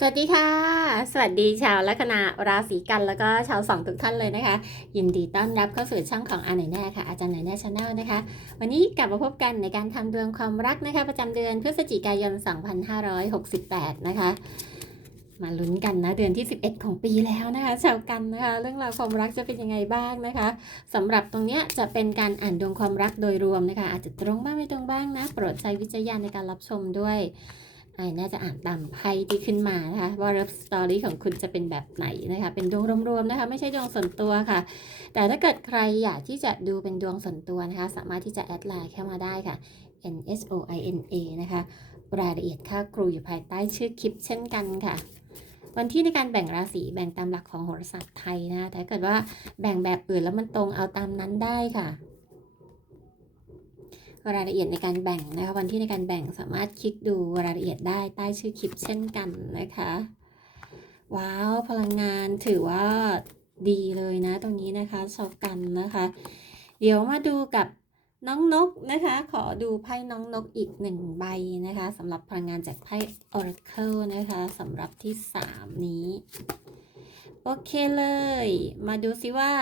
สวัสดีค่ะ สวัสดีชาวลัคนาราศีกันแล้วก็ชาวสองทุกท่านเลยนะคะ ยินดีต้อนรับเข้าสู่ช่องของอาไหนแน่ค่ะ อาจารย์ไหนแน่ชาแนลนะคะ วันนี้กลับมาพบกันในการทำดวงความรักนะคะ ประจำเดือนพฤศจิกายน 2568 นะคะ มาลุ้นกันนะเดือนที่ 11 ของปีแล้วนะคะชาวกันนะคะ เรื่องราวความรักจะเป็นยังไงบ้างนะคะสำหรับตรงเนี้ยจะเป็นการอ่านดวงความรักโดยรวมนะคะ อาจจะตรงบ้างไม่ตรงบ้างนะ โปรดใช้วิจารณญาณในการรับชมด้วย ไอ้น่าจะอ่านตามไพ่ที่ขึ้นมานะคะว่า love story ของคุณจะเป็นแบบไหนนะคะ เป็นดวงรวมๆนะคะ ไม่ใช่ดวงส่วนตัวค่ะ แต่ถ้าเกิดใครอยากที่จะดูเป็นดวงส่วนตัวนะคะ สามารถที่จะแอดไลน์เข้ามาได้ค่ะ N S O I N A นะคะ รายละเอียดค่าครูอยู่ภายใต้ชื่อคลิปเช่นกันค่ะ วันที่ในการแบ่งราศีแบ่งตามหลักของโหราศาสตร์ไทยนะคะแต่ถ้าเกิดว่าแบ่งแบบอื่นแล้วมันตรงเอาตามนั้นได้ค่ะ รายละเอียดในการแบ่งนะคะวันที่ในการแบ่งสามารถคลิกดูรายละเอียดได้ใต้ชื่อคลิปเช่นกันนะคะ ว้าวพลังงานถือว่าดีเลยนะตรงนี้นะคะชอบกันนะคะ เดี๋ยวมาดูกับน้องนกนะคะ ขอดูไพ่น้องนกอีกหนึ่งใบนะคะสำหรับพลังงานจากไพ่ Oracle นะคะสำหรับที่ 3 นี้ โอเคเลย มาดูซิว่า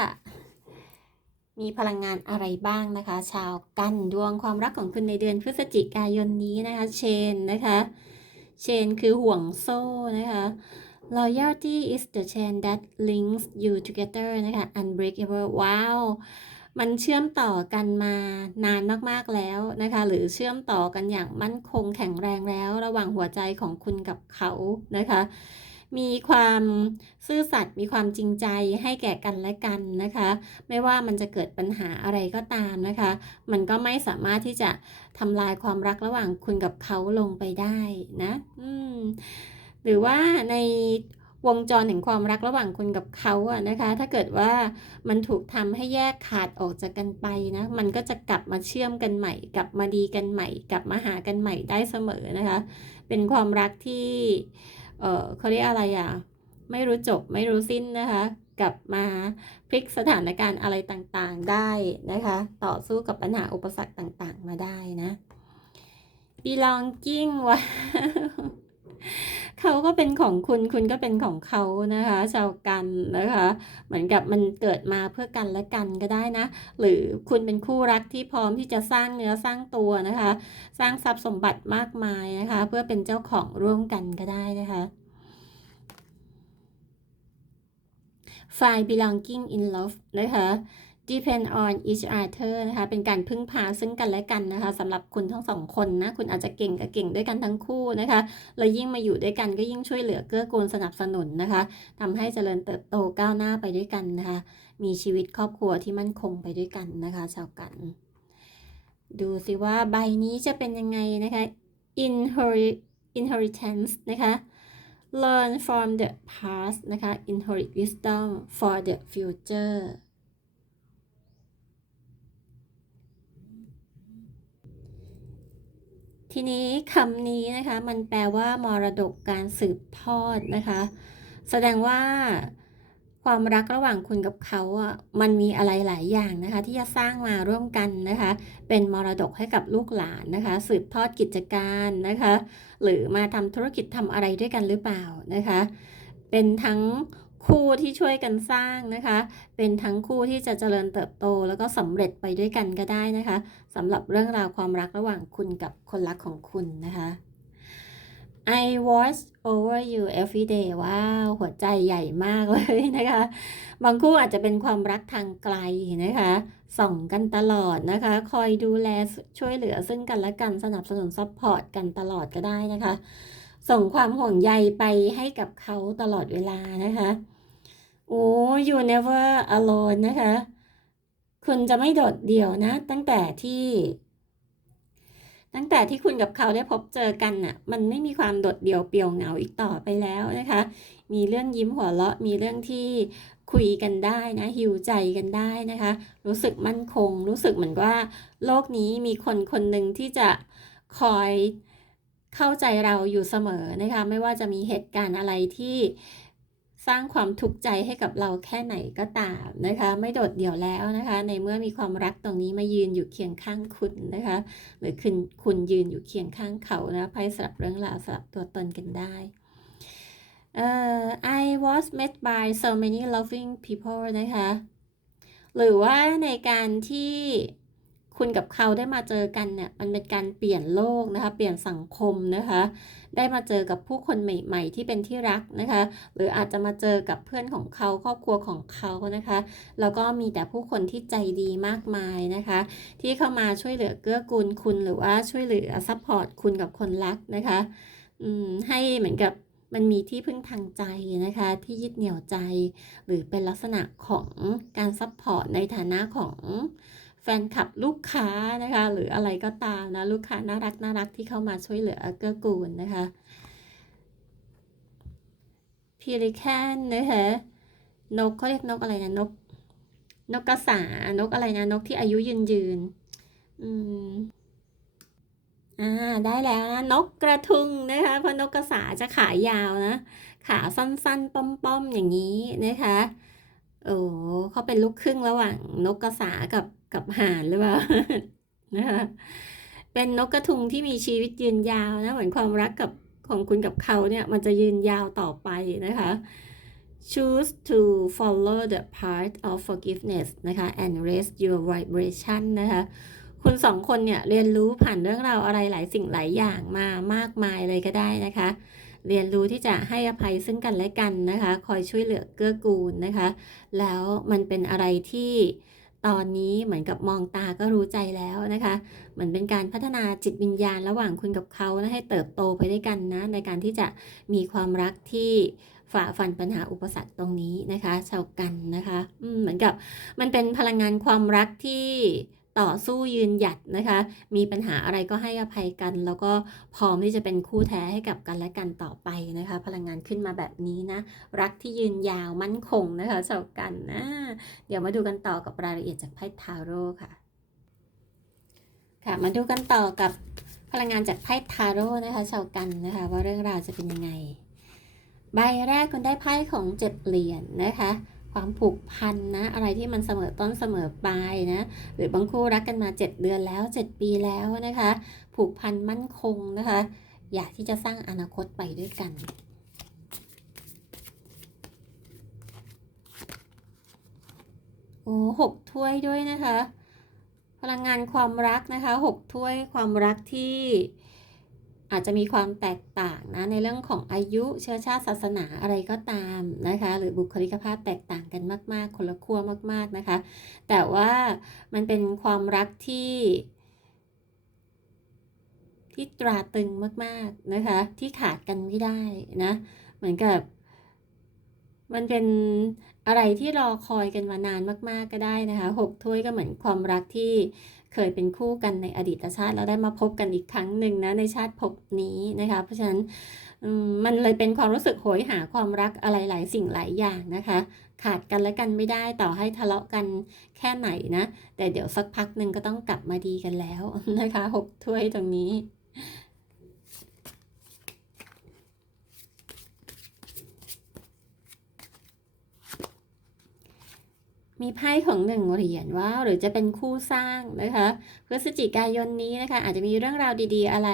มีพลังงานอะไรบ้างนะคะ ชาวกันดวงความรักของคุณในเดือนพฤศจิกายนนี้นะคะ เชนนะคะ เชนคือห่วงโซ่นะคะ loyalty is the chain that links you together นะคะ unbreakable ว้าวมันเชื่อมต่อกันมานานมากๆแล้วนะคะ หรือเชื่อมต่อกันอย่างมั่นคงแข็งแรงแล้ว ระหว่างหัวใจของคุณกับเขานะคะ มีความซื่อสัตย์มีความจริงใจให้แก่กันและกันนะคะ ไม่ว่ามันจะเกิดปัญหาอะไรก็ตามนะคะ มันก็ไม่สามารถที่จะทำลายความรักระหว่างคุณกับเขาลงไปได้นะอืมหรือว่าในวงจรแห่งความรักระหว่างคุณกับเขาอะนะคะ ถ้าเกิดว่ามันถูกทำให้แยกขาดออกจากกันไปนะ มันก็จะกลับมาเชื่อมกันใหม่ กลับมาดีกันใหม่ กลับมาหากันใหม่ได้เสมอนะคะ เป็นความรักที่ เออเขาเรียกอะไรอะไม่รู้จบไม่รู้สิ้นนะคะ กลับมาพลิกสถานการณ์อะไรต่างๆได้นะคะ ต่อสู้กับปัญหาอุปสรรคต่างๆมาได้นะ belonging ว่า เขาก็เป็นของคุณคุณก็เป็นของเขานะคะ ชาวกันนะคะ เหมือนกับมันเกิดมาเพื่อกันและกันก็ได้นะ หรือคุณเป็นคู่รักที่พร้อมที่จะสร้างเนื้อสร้างตัวนะคะ สร้างทรัพย์สมบัติมากมายนะคะ เพื่อเป็นเจ้าของร่วมกันก็ได้นะคะ find belonging in love นะคะ depend on each other นะคะ เป็นการพึ่งพาซึ่งกันและกันนะคะสำหรับคุณทั้งสองคนนะ คุณอาจจะเก่งกับเก่งด้วยกันทั้งคู่นะคะ แล้วยิ่งมาอยู่ด้วยกันก็ยิ่งช่วยเหลือเกื้อกูลสนับสนุนนะคะทำให้เจริญเติบโตก้าวหน้าไปด้วยกันนะคะ มีชีวิตครอบครัวที่มั่นคงไปด้วยกันนะคะ ชาวกัน ดูสิว่าใบนี้จะเป็นยังไงนะคะ inherit inheritance นะคะ learn from the past นะคะ inherit wisdom for the future ทีนี้คำนี้นะคะมันแปลว่ามรดกการสืบทอดนะคะ แสดงว่าความรักระหว่างคุณกับเขาอะมันมีอะไรหลายอย่างนะคะ ที่จะสร้างมาร่วมกันนะคะ เป็นมรดกให้กับลูกหลานนะคะ สืบทอดกิจการนะคะ หรือมาทำธุรกิจทำอะไรด้วยกันหรือเปล่านะคะ เป็นทั้ง คู่ที่ช่วยกันสร้างนะคะ เป็นทั้งคู่ที่จะเจริญเติบโต แล้วก็สำเร็จไปด้วยกันก็ได้นะคะสำหรับเรื่องราวความรักระหว่างคุณกับคนรักของคุณนะคะ I watch over you every day ว้าวหัวใจใหญ่มากเลยนะคะ บางคู่อาจจะเป็นความรักทางไกลนะคะ ส่องกันตลอดนะคะ คอยดูแลช่วยเหลือซึ่งกันและกันสนับสนุนซัพพอร์ตกันตลอดก็ได้นะคะ ส่งความห่วงใยไปให้กับเขาตลอดเวลานะคะ โอ้ you never alone นะคะ คุณจะไม่โดดเดี่ยวนะ ตั้งแต่ที่ ตั้งแต่ที่คุณกับเขาได้พบเจอกันน่ะ มันไม่มีความโดดเดี่ยวเปลี่ยวเหงาอีกต่อไปแล้วนะคะ มีเรื่องยิ้มหัวเราะ มีเรื่องที่คุยกันได้นะหิวใจกันได้นะคะ รู้สึกมั่นคง รู้สึกเหมือนว่า โลกนี้มีคนคนหนึ่งที่จะคอยเข้าใจเราอยู่เสมอนะคะ ไม่ว่าจะมีเหตุการณ์อะไรที่ สร้างความทุกข์ใจให้กับเราแค่ไหนก็ตามนะคะ ไม่โดดเดี่ยวแล้วนะคะ ในเมื่อมีความรักตรงนี้มายืนอยู่เคียงข้างคุณนะคะ หรือคุณคุณยืนอยู่เคียงข้างเขานะไพ่สลับเรื่องราวสลับตัวตนกันได้เอ่อ I was met by so many loving people นะคะ หรือว่าในการที่ คุณกับเขาได้มาเจอกันเนี่ยมันเป็นการเปลี่ยนโลกนะคะ เปลี่ยนสังคมนะคะ ได้มาเจอกับผู้คนใหม่ ๆ ที่เป็นที่รักนะคะ หรืออาจจะมาเจอกับเพื่อนของเขาครอบครัวของเขานะคะ แล้วก็มีแต่ผู้คนที่ใจดีมากมายนะคะ ที่เข้ามาช่วยเหลือเกื้อกูลคุณหรือว่าช่วยเหลือซัพพอร์ตคุณกับคนรักนะคะอืมให้เหมือนกับมันมีที่พึ่งทางใจนะคะ ที่ยึดเหนี่ยวใจ หรือเป็นลักษณะของการซัพพอร์ตในฐานะของ แฟนคลับลูกค้านะคะ หรืออะไรก็ตามนะ ลูกค้าน่ารักน่ารักที่เข้ามาช่วยเหลือเกื้อกูลนะคะพีริแคนนะคะนกเขาเรียกนกอะไรนะนก นกกระสานกอะไรนะนกที่อายุยืนยืนอืมอ่าได้แล้วนะนกกระทุงนะคะเพราะนกกระสาจะขายาวนะขาสั้นๆป้อมๆอย่างนี้นะคะ โอ้เขาเป็นลูกครึ่งระหว่างนกกระสากับกับห่านหรือเปล่านะคะเป็นนกกระทุงที่มีชีวิตยืนยาวนะเหมือนความรักกับของคุณกับเขาเนี่ยมันจะยืนยาวต่อไปนะคะ choose to follow the path of forgiveness นะคะ and raise your vibration นะคะคุณสองคนเนี่ยเรียนรู้ผ่านเรื่องราวอะไรหลายสิ่งหลายอย่างมามากมายเลยก็ได้นะคะ เรียนรู้ที่จะให้อภัยซึ่งกันและกันนะคะ คอยช่วยเหลือเกื้อกูลนะคะ แล้วมันเป็นอะไรที่ตอนนี้เหมือนกับมองตาก็รู้ใจแล้วนะคะ เหมือนเป็นการพัฒนาจิตวิญญาณระหว่างคุณกับเขานะให้เติบโตไปด้วยกันนะ ในการที่จะมีความรักที่ฝ่าฟันปัญหาอุปสรรคตรงนี้นะคะ ชาวกันนะคะเหมือนกับมันเป็นพลังงานความรักที่ ต่อสู้ยืนหยัดนะคะ มีปัญหาอะไรก็ให้อภัยกัน แล้วก็พร้อมที่จะเป็นคู่แท้ให้กับกันและกันต่อไปนะคะ พลังงานขึ้นมาแบบนี้นะ รักที่ยืนยาวมั่นคงนะคะชาวกันนะ เดี๋ยวมาดูกันต่อกับรายละเอียดจากไพ่ทาโร่ค่ะ ค่ะ มาดูกันต่อกับพลังงานจากไพ่ทาโร่นะคะชาวกันนะคะ ว่าเรื่องราวจะเป็นยังไง ใบแรกคุณได้ไพ่ของเจ็ดเหรียญนะคะ ความผูกพันนะ อะไรที่มันเสมอต้นเสมอปลายนะ หรือบางคู่รักกันมา 7 เดือนแล้ว 7 ปีแล้วนะคะ ผูกพันมั่นคงนะคะ อยากที่จะสร้างอนาคตไปด้วยกันโอ้หกถ้วยด้วยนะคะ พลังงานความรักนะคะหกถ้วยความรักที่ อาจจะมีความแตกต่างนะในเรื่องของอายุเชื้อชาติศาสนาอะไรก็ตามนะคะ หรือบุคลิกภาพแตกต่างกันมาก ๆ คนละขั้วมาก ๆนะคะ แต่ว่ามันเป็นความรักที่ที่ตราตรึงมาก ๆ นะคะ ที่ขาดกันไม่ได้นะ เหมือนกับ มันเป็นอะไรที่รอคอยกันมานานมาก ๆ ก็ได้นะคะหกถ้วยก็เหมือนความรักที่ เคยเป็นคู่กันในอดีตชาติ แล้วได้มาพบกันอีกครั้งหนึ่งนะในชาติภพนี้นะคะ เพราะฉะนั้นมันเลยเป็นความรู้สึกโหยหาความรักอะไรหลายสิ่งหลายอย่างนะคะ ขาดกันและกันไม่ได้ต่อให้ทะเลาะกันแค่ไหนนะ แต่เดี๋ยวสักพักหนึ่งก็ต้องกลับมาดีกันแล้วนะคะหกถ้วยตรงนี้ มีไพ่ของหนึ่งเหรียญว่าหรือจะเป็นคู่สร้างนะคะพฤศจิกายนนี้นะคะ อาจจะมีเรื่องราวดีๆ อะไร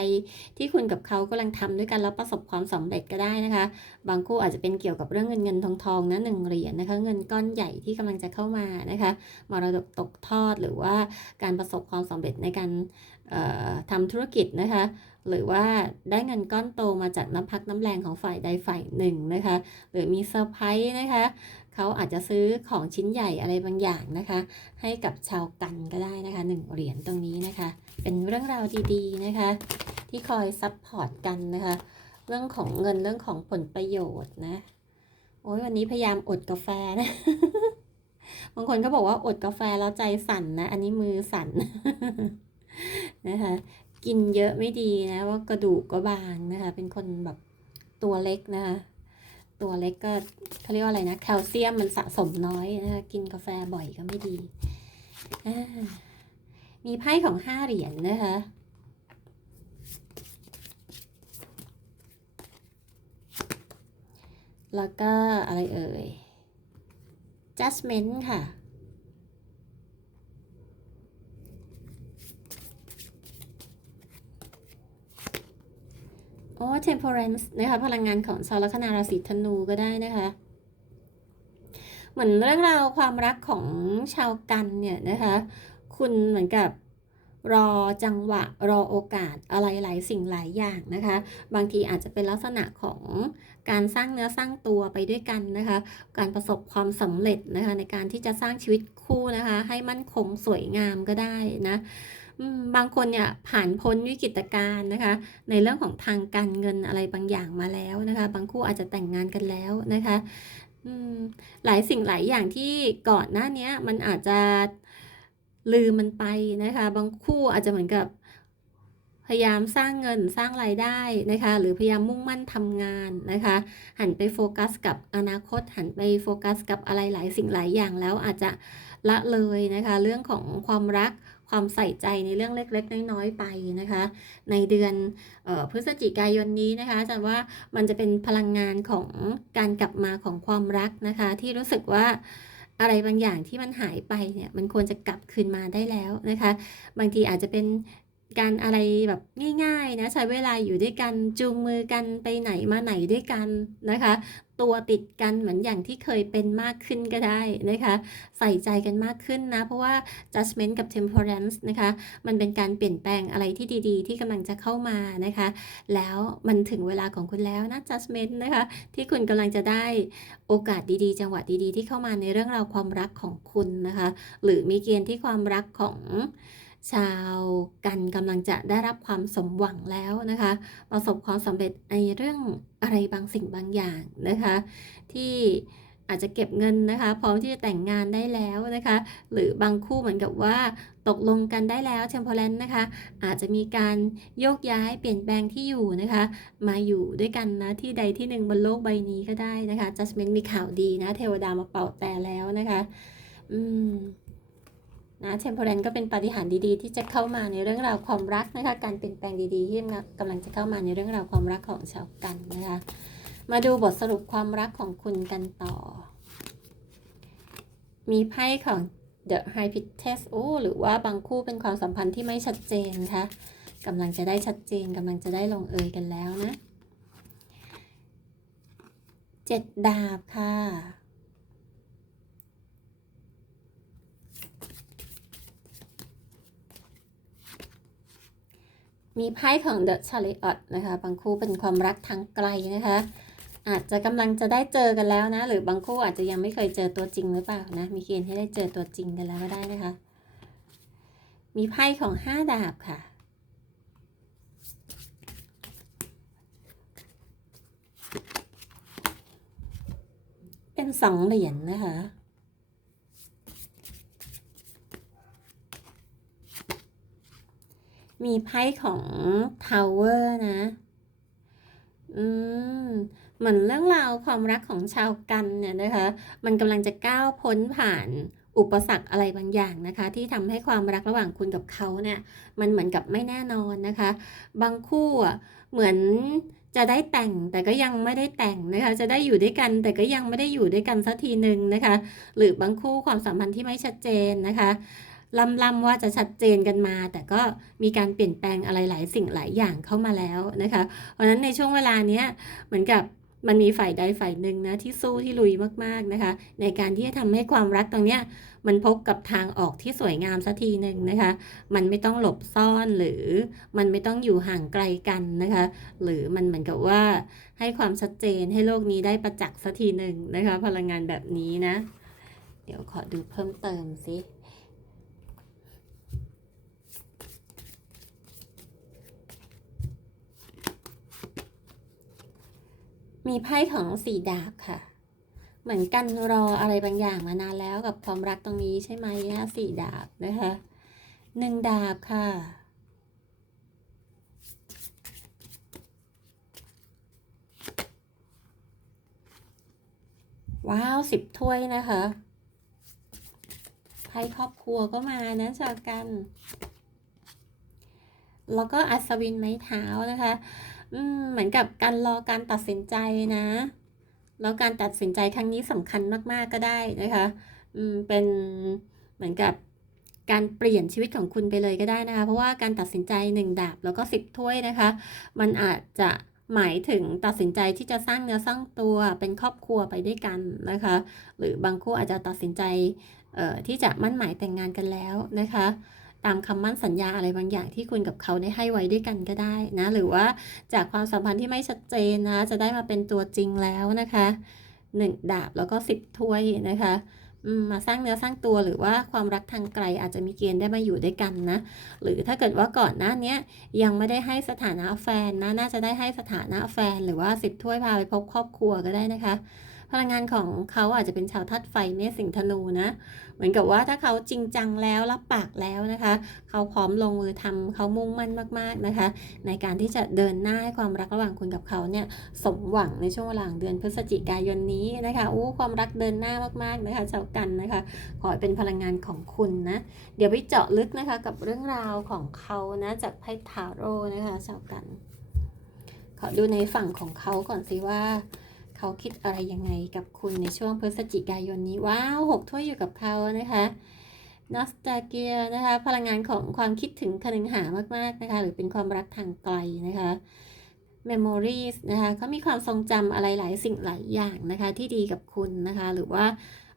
ที่คุณกับเขากำลังทำด้วยกันแล้วประสบความสำเร็จก็ได้นะคะ บางคู่อาจจะเป็นเกี่ยวกับเรื่องเงินเงินทองทองนะหนึ่งเหรียญนะคะเงินก้อนใหญ่ที่กำลังจะเข้ามานะคะมรดกตกทอดหรือว่าการประสบความสำเร็จในการทำธุรกิจนะคะหรือว่าได้เงินก้อนโตมาจากน้ำพักน้ำแรงของฝ่ายใดฝ่ายหนึ่งนะคะ หรือมีเซอร์ไพรส์นะคะ เขาอาจจะซื้อของชิ้นใหญ่อะไรบางอย่างนะคะ ให้กับชาวกันก็ได้นะคะหนึ่งเหรียญตรงนี้นะคะ เป็นเรื่องราวดีๆนะคะ ที่คอยซัพพอร์ตกันนะคะ เรื่องของเงินเรื่องของผลประโยชน์นะโอ้ยวันนี้พยายามอดกาแฟนะบางคนเขาบอกว่าอดกาแฟแล้วใจสั่นนะ อันนี้มือสั่นนะคะ กินเยอะไม่ดีนะว่ากระดูกก็บางนะคะ เป็นคนแบบตัวเล็กนะคะ ตัวเล็กก็เขาเรียกว่าอะไรนะ แคลเซียมมันสะสมน้อยนะคะกินกาแฟบ่อยก็ไม่ดี มีไพ่ของห้าเหรียญนนะคะแล้วก็อะไรเอ่ย judgment ค่ะ อ้ temperance นะคะ พลังงานของชาวลัคนาราศีธนูก็ได้นะคะ เหมือนเรื่องราวความรักของชาวกันเนี่ยนะคะ คุณเหมือนกับรอจังหวะรอโอกาสอะไรหลายสิ่งหลายอย่างนะคะ บางทีอาจจะเป็นลักษณะของการสร้างเนื้อสร้างตัวไปด้วยกันนะคะ การประสบความสำเร็จนะคะในการที่จะสร้างชีวิตคู่นะคะ ให้มั่นคงสวยงามก็ได้นะ บางคนเนี่ยผ่านพ้นวิกฤตการณ์นะคะ ในเรื่องของทางการเงินอะไรบางอย่างมาแล้วนะคะ บางคู่อาจจะแต่งงานกันแล้วนะคะหลายสิ่งหลายอย่างที่ก่อนหน้านี้มันอาจจะลืมมันไปนะคะ บางคู่อาจจะเหมือนกับพยายามสร้างเงินสร้างรายได้นะคะ หรือพยายามมุ่งมั่นทำงานนะคะ หันไปโฟกัสกับอนาคต หันไปโฟกัสกับอะไรหลายสิ่งหลายอย่างแล้วอาจจะละเลยนะคะ เรื่องของความรัก ความใส่ใจในเรื่องเล็ก ๆ น้อยๆไปนะคะ ในเดือนออพฤศจิกายนนี้นะคะอาจารย์ว่ามันจะเป็นพลังงานของการกลับมาของความรักนะคะ ที่รู้สึกว่าอะไรบางอย่างที่มันหายไปเนี่ยมันควรจะกลับคืนมาได้แล้วนะคะ บางทีอาจจะเป็น การอะไรแบบง่ายๆนะใช้เวลาอยู่ด้วยกันจูงมือกันไปไหนมาไหนด้วยกันนะคะ ตัวติดกันเหมือนอย่างที่เคยเป็นมากขึ้นก็ได้นะคะ ใส่ใจกันมากขึ้นนะ เพราะว่า judgment กับ temperance นะคะ มันเป็นการเปลี่ยนแปลงอะไรที่ดีๆ ที่กำลังจะเข้ามานะคะ แล้วมันถึงเวลาของคุณแล้วนะ judgment นะคะ ที่คุณกำลังจะได้โอกาสดีๆ จังหวะดีๆ ที่เข้ามาในเรื่องราวความรักของคุณนะคะ หรือมีเกณฑ์ที่ความรักของ ชาวกันกำลังจะได้รับความสมหวังแล้วนะคะ ประสบความสำเร็จในเรื่องอะไรบางสิ่งบางอย่างนะคะ ที่อาจจะเก็บเงินนะคะ พร้อมที่จะแต่งงานได้แล้วนะคะ หรือบางคู่เหมือนกับว่าตกลงกันได้แล้วเทมเพลนนะคะ อาจจะมีการโยกย้ายเปลี่ยนแปลงที่อยู่นะคะ มาอยู่ด้วยกันนะที่ใดที่หนึ่งบนโลกใบนี้ก็ได้นะคะ Judgment มีข่าวดีนะ เทวดามาเป่าแต่แล้วนะคะ อืม นะเทมเพลนก็เป็นปฏิหารดีๆ ที่จะเข้ามาในเรื่องราวความรักนะคะ การเปลี่ยนแปลงดีๆ ที่กำลังจะเข้ามาในเรื่องราวความรักของชาวกันนะคะ มาดูบทสรุปความรักของคุณกันต่อ มีไพ่ของ The High p i t e s โอ้หรือว่าบางคู่เป็นความสัมพันธ์ที่ไม่ชัดเจนค่ะกำลังจะได้ชัดเจนกำลังจะได้ลงเอยกันแล้วนะเจ็ดดาบค่ะ มีไพ่ของ The Chariot นะคะ บางคู่เป็นความรักทางไกลนะคะ อาจจะกำลังจะได้เจอกันแล้วนะ หรือบางคู่อาจจะยังไม่เคยเจอตัวจริงหรือเปล่านะ มีเกณฑ์ให้ได้เจอตัวจริงกันแล้วก็ได้นะคะ มีไพ่ของห้าดาบค่ะ เป็นสองเหรียญนนะคะ มีไพ่ของ Tower นะ อืมเหมือนเรื่องราวความรักของชาวกันเนี่ยนะคะ มันกำลังจะก้าวพ้นผ่านอุปสรรคอะไรบางอย่างนะคะ ที่ทำให้ความรักระหว่างคุณกับเขาเนี่ยมันเหมือนกับไม่แน่นอนนะคะ บางคู่อะเหมือนจะได้แต่งแต่ก็ยังไม่ได้แต่งนะคะ จะได้อยู่ด้วยกัน แต่ก็ยังไม่ได้อยู่ด้วยกันสักทีหนึ่งนะคะ หรือบางคู่ความสัมพันธ์ที่ไม่ชัดเจนนะคะ ล่ำๆว่าจะชัดเจนกันมา แต่ก็มีการเปลี่ยนแปลงอะไรหลายสิ่งหลายอย่างเข้ามาแล้วนะคะ เพราะฉะนั้นในช่วงเวลาเนี้ยเหมือนกับมันมีฝ่ายใดฝ่ายหนึ่งนะที่สู้ที่ลุยมากๆนะคะ ในการที่จะทำให้ความรักตรงเนี้ยมันพบกับทางออกที่สวยงามสักทีหนึ่งนะคะ มันไม่ต้องหลบซ่อนหรือมันไม่ต้องอยู่ห่างไกลกันนะคะ หรือมันเหมือนกับว่าให้ความชัดเจนให้โลกนี้ได้ประจักษ์สักทีหนึ่งนะคะ พลังงานแบบนี้นะ เดี๋ยวขอดูเพิ่มเติมสิ มีไพ่ของสี่ดาบค่ะ เหมือนกันรออะไรบางอย่างมานานแล้วกับความรักตรงนี้ใช่ไหมนะสี่ดาบนะคะหนึ่งดาบค่ะ ว้าวสิบถ้วยนะคะไพ่ครอบครัวก็มานะจากกัน แล้วก็อัศวินไม้เท้านะคะ เหมือนกับการรอการตัดสินใจนะ แล้วการตัดสินใจครั้งนี้สำคัญมากๆก็ได้นะคะอืมเป็นเหมือนกับการเปลี่ยนชีวิตของคุณไปเลยก็ได้นะคะ เพราะว่าการตัดสินใจหนึ่งดาบแล้วก็สิบถ้วยนะคะ มันอาจจะหมายถึงตัดสินใจที่จะสร้างเนื้อสร้างตัวเป็นครอบครัวไปด้วยกันนะคะ หรือบางคู่อาจจะตัดสินใจเอ่อที่จะมั่นหมายแต่งงานกันแล้วนะคะ ตามคำมั่นสัญญาอะไรบางอย่างที่คุณกับเขาได้ให้ไว้ด้วยกันก็ได้นะ หรือว่าจากความสัมพันธ์ที่ไม่ชัดเจนนะ จะได้มาเป็นตัวจริงแล้วนะคะหนึ่งดาบแล้วก็สิบถ้วยนะคะมาสร้างเนื้อสร้างตัวหรือว่าความรักทางไกลอาจจะมีเกณฑ์ได้มาอยู่ด้วยกันนะ หรือถ้าเกิดว่าก่อนหน้านี้ยังไม่ได้ให้สถานะแฟนนะน่าจะได้ให้สถานะแฟน หรือว่าสิบถ้วยพาไปพบครอบครัวก็ได้นะคะ พลังงานของเขาอาจจะเป็นชาวธาตุไฟเมษสิงธนูนะ มือนกับว่าถ้าเขาจริงจังแล้วรับปากแล้วนะคะ เขาพร้อมลงมือทำเขามุ่งมั่นมากๆนะคะ ในการที่จะเดินหน้าให้ความรักระหว่างคุณกับเขาเนี่ยสมหวังในช่วงเวลาของเดือนพฤศจิกายนนี้นะคะอู้ความรักเดินหน้ามากๆนะคะชากันนะคะ ขอให้เป็นพลังงานของคุณนะ เดี๋ยวไปเจาะลึกนะคะกับเรื่องราวของเขานะจากไพ่ทาโร่นะคะชากัน ขอดูในฝั่งของเขาก่อนสิว่า เขาคิดอะไรยังไงกับคุณในช่วงพฤศจิกายนนี้ ว้าวหกถ้วยอยู่กับเขานะคะนอสตาเกียนะคะ พลังงานของความคิดถึงคนึงหามากๆนะคะ หรือเป็นความรักทางไกลนะคะ memories นะคะเขามีความทรงจำอะไรหลายสิ่งหลายอย่างนะคะ ที่ดีกับคุณนะคะ หรือว่า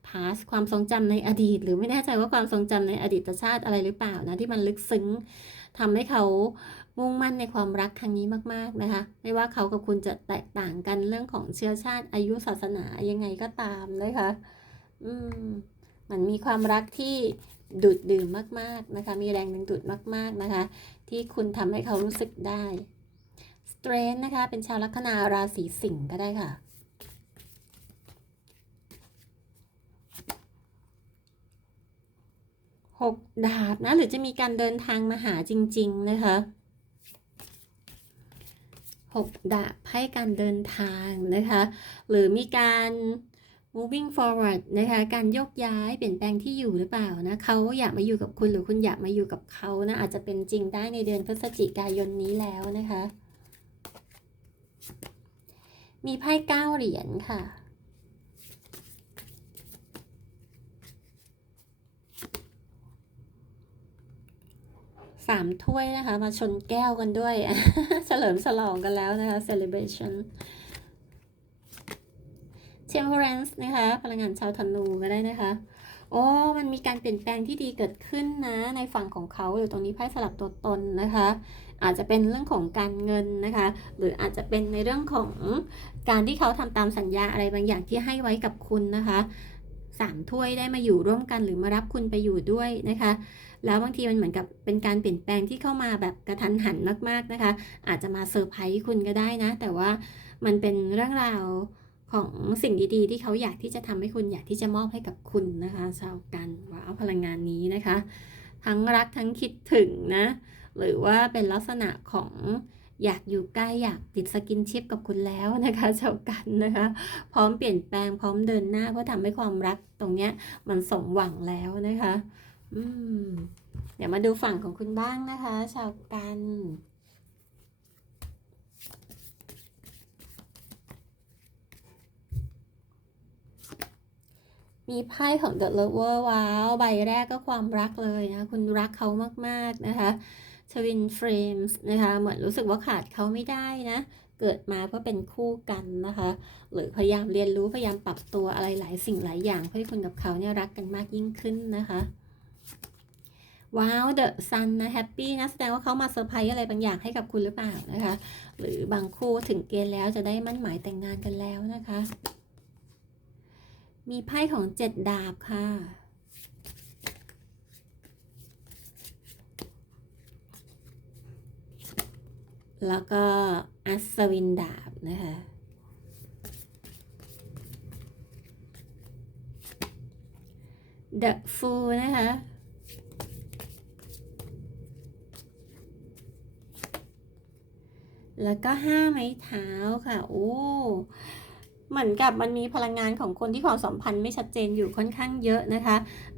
past ความทรงจำในอดีต หรือไม่แน่ใจว่าความทรงจำในอดีตชาติอะไรหรือเปล่านะ ที่มันลึกซึ้ง ทำให้เขามุ่งมั่นในความรักครั้งนี้มาก ๆนะคะ ไม่ว่าเขากับคุณจะแตกต่างกันเรื่องของเชื้อชาติอายุศาสนายังไงก็ตามนะคะอืมมันมีความรักที่ดูดดื่มมากๆนะคะ มีแรงดึงดูดมาก ๆนะคะ ที่คุณทำให้เขารู้สึกได้สเตรนนะคะ เป็นชาวลัคนาราศีสิงห์ก็ได้ค่ะ หกดาบนะ หรือจะมีการเดินทางมาหาจริง ๆ นะคะหกดาบให้การเดินทางนะคะ หรือมีการ moving forward นะคะ การโยกย้ายเปลี่ยนแปลงที่อยู่หรือเปล่านะเขาอยากมาอยู่กับคุณหรือคุณอยากมาอยู่กับเขานะอาจจะเป็นจริงได้ในเดือนพฤศจิกายนนี้แล้วนะคะ มีไพ่เก้าเหรียญค่ะ สามถ้วยนะคะ มาชนแก้วกันด้วย เฉลิมฉลองกันแล้วนะคะ celebration temperance นะคะ พลังงานชาวธนูก็ได้นะคะ โอ้ มันมีการเปลี่ยนแปลงที่ดีเกิดขึ้นนะ ในฝั่งของเขาหรือตรงนี้ไพ่สลับตัวตนนะคะ อาจจะเป็นเรื่องของการเงินนะคะ หรืออาจจะเป็นในเรื่องของการที่เขาทำตามสัญญาอะไรบางอย่างที่ให้ไว้กับคุณนะคะ สามถ้วยได้มาอยู่ร่วมกันหรือมารับคุณไปอยู่ด้วยนะคะ แล้วบางทีมันเหมือนกับเป็นการเปลี่ยนแปลงที่เข้ามาแบบกระทันหันมากๆนะคะ อาจจะมาเซอร์ไพรส์คุณก็ได้นะ แต่ว่ามันเป็นเรื่องราวของสิ่งดีๆ ที่เขาอยากที่จะทำให้คุณอยากที่จะมอบให้กับคุณนะคะชาวกันว้าวพลังงานนี้นะคะ ทั้งรักทั้งคิดถึงนะ หรือว่าเป็นลักษณะของ อยากอยู่ใกล้อยากติดสกินชิปกับคุณแล้วนะคะชาวกันนะคะ พร้อมเปลี่ยนแปลงพร้อมเดินหน้าเพื่อทำให้ความรักตรงเนี้ยมันสมหวังแล้วนะคะอืมเดี๋ยวมาดูฝั่งของคุณบ้างนะคะ ชาวกันมีไพ่ของ The Lover ว้าว ใบแรกก็ความรักเลยนะ คุณรักเขามาก ๆ นะคะ Twin Flames นะคะเหมือนรู้สึกว่าขาดเขาไม่ได้นะ เกิดมาเพื่อเป็นคู่กันนะคะ หรือพยายามเรียนรู้พยายามปรับตัวอะไรหลายสิ่งหลายอย่างเพื่อให้คุณกับเขาเนี่ยรักกันมากยิ่งขึ้นนะคะว้าวเดอะซันนะแฮปปี้นะแสดงว่าเขามาเซอร์ไพรส์อะไรบางอย่างให้กับคุณหรือเปล่านะคะ หรือบางคู่ถึงเกณฑ์แล้วจะได้มั่นหมายแต่งงานกันแล้วนะคะ มีไพ่ของเจ็ดดาบค่ะ แล้วก็อัศวินดาบนะคะ The Fool นะคะแล้วก็ห้าไม้เท้าค่ะ โอ้ เหมือนกับมันมีพลังงานของคนที่ความสัมพันธ์ไม่ชัดเจนอยู่ค่อนข้างเยอะนะคะ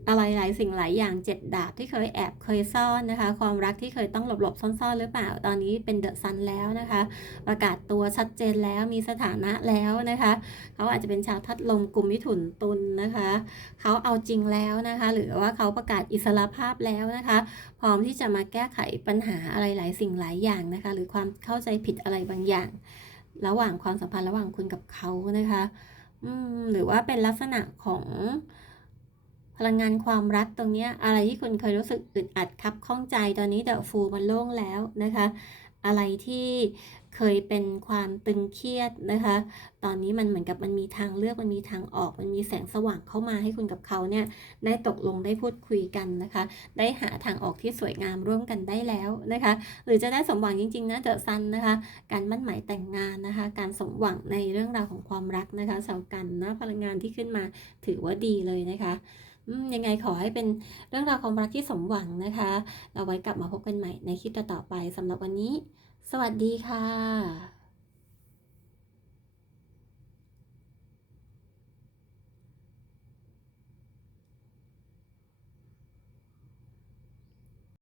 อะไรหลายสิ่งหลายอย่างเจ็ดดาบที่เคยแอบเคยซ่อนนะคะ ความรักที่เคยต้องหลบหลบซ่อนๆหรือเปล่าตอนนี้เป็นเดอะซันแล้วนะคะ ประกาศตัวชัดเจนแล้วมีสถานะแล้วนะคะเขาอาจจะเป็นชาวทัดลมกลุ่มมิถุนตุลนะคะเขาเอาจริงแล้วนะคะ หรือว่าเขาประกาศอิสรภาพแล้วนะคะ พร้อมที่จะมาแก้ไขปัญหาอะไรหลายสิ่งหลายอย่างนะคะ หรือความเข้าใจผิดอะไรบางอย่าง ระหว่างความสัมพันธ์ระหว่างคุณกับเขานะคะอืมหรือว่าเป็นลักษณะของ พลังงานความรักตรงนี้อะไรที่คุณเคยรู้สึกอึดอัดคับข้องใจตอนนี้เดอะฟูมันโล่งแล้วนะคะ อะไรที่เคยเป็นความตึงเครียดนะคะ ตอนนี้มันเหมือนกับมันมีทางเลือกมันมีทางออก มันมีแสงสว่างเข้ามาให้คุณกับเขาเนี่ยได้ตกลงได้พูดคุยกันนะคะ ได้หาทางออกที่สวยงามร่วมกันได้แล้วนะคะ หรือจะได้สมหวังจริงๆนะเดอะซันนะคะ การมั่นหมายแต่งงานนะคะ การสมหวังในเรื่องราวของความรักนะคะสาวกันนะพลังงานที่ขึ้นมาถือว่าดีเลยนะคะ ยังไงขอให้เป็นเรื่องราวความรักที่สมหวังนะคะ เราไว้กลับมาพบกันใหม่ในคลิปต่อๆไปสำหรับวันนี้ สวัสดีค่ะ